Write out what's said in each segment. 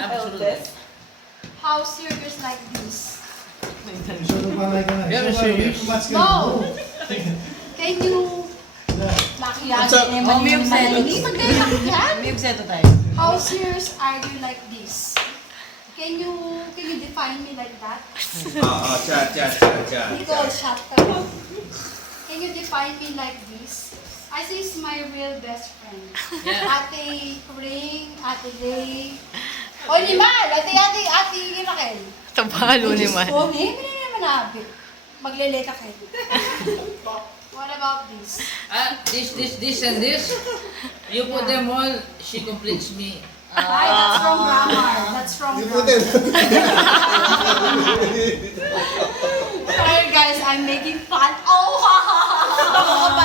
Absolutely. How serious like this? Very serious. No! Can you... Lakihan naman yung mali. May obseto tayo. How serious are you like this? Can you define me like that? Nicole, shut up. Can you define me like this? I say is my real best friend. Yeah. Ate Ring, Ate Ray. O ni Mal, Ate Raquel. Tabalo ni Man. O, hindi naman nabi. Magleleta kayo. What about this? This, and this. You put them all, she completes me. Ay, that's from grammar. That's from grammar. Sorry guys, I'm making fun. Oh, ha ha ha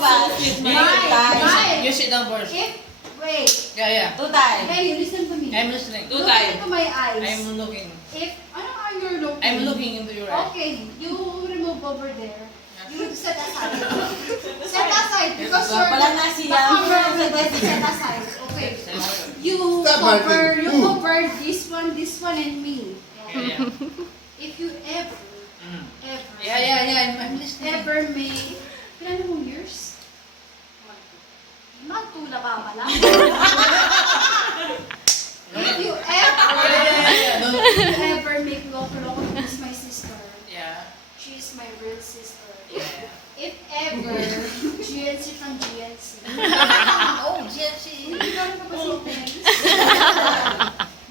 ha. You sit down first. Wait. Yeah. Tutay. Hey, you listen to me. I'm listening. Look Tutay. into my eyes. I'm looking. Ano are you looking? I'm looking into your eyes. Okay, you remove over there. You set aside. Set aside because you're Wala na siya. the camera will set aside. Okay. You cover this one, and me. Yeah. If you ever Yeah. I'm listening. ever make, ilan mong years? Magtula ka pala. If you ever make loko-loko with my sister, Yeah. she's my real sister. Yeah. If ever, GNC from GNC. Oh, Jesse. Hindi ka rin kapasitin.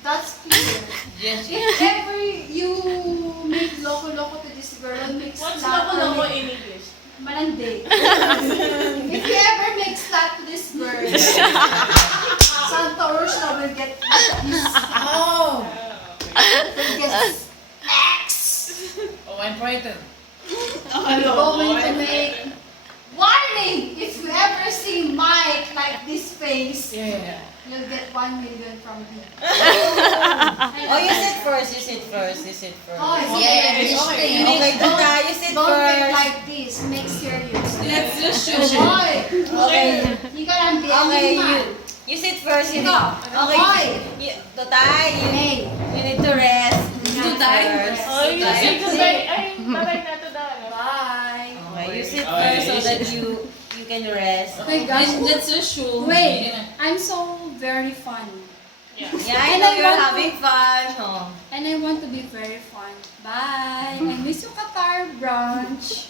That's clear. Yes. If ever you make loko-loko to this girl, make What's slap or loko-loko make- in English? Malandi. If you ever make slap to this girl, Santa Ursula will get this. Oh. Will get X. Oh, I'm frightened. Going to make warning. If you ever see Mike like this face, Yeah. you'll get 1 million from me. Oh, you sit first. Oh, it's Yeah, okay. it's okay. Okay, Tutay, you sit Don't make first. like this. Make serious. Let's just shoot. Hoy! Okay. Hindi ka lang Okay, man. you sit first. You Ikaw. okay. Hoy! Tutay, Hey! you need to rest. Tutay? First. Oh, you Tutay. sit Tutay. Ay, babay na to daw. Bye! Okay, you sit Okay, first so you that sit. you can rest. Okay, guys. Let's just shoot. Wait! I'm so very fun. Yeah. Yeah, I And know I you're want to- having fun. Oh. And I want to be very fun. Bye! I miss you, Qatar branch.